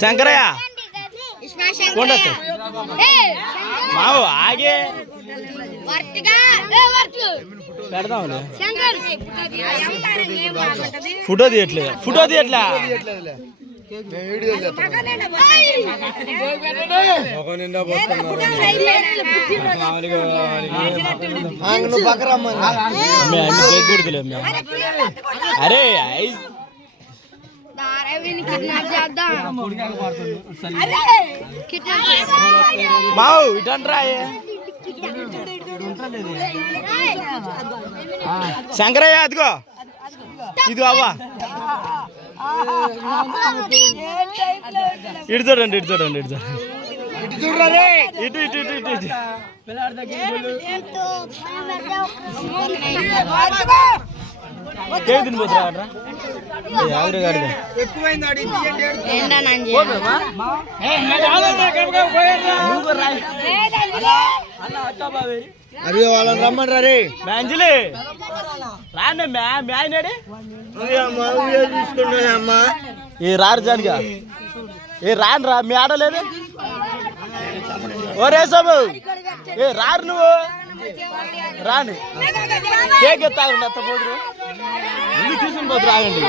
శంకరయ్య మావు ఆగే పెడదాంలే ఫోటో తీయట్లేదు అరే మావు ఇటంట్రా శంకరయ్య అదిగో ఇది అవ్వా ఇటు చూడండి ఇటు కేక్ తినిపోతురా అరే వాళ్ళని రమ్మంటారా రే మ్యాంజలి రాండి మ్యాయినాడి తీసుకుంటానమ్మా ఏ రారు జానిగా ఏ రాను రా మీ ఆడలేదు ఓ రేసాబు ఏ రారు నువ్వు రాండి కేక్ ఎత్తావు నత్త పోదురు చూసుకుని పోదు రాగండి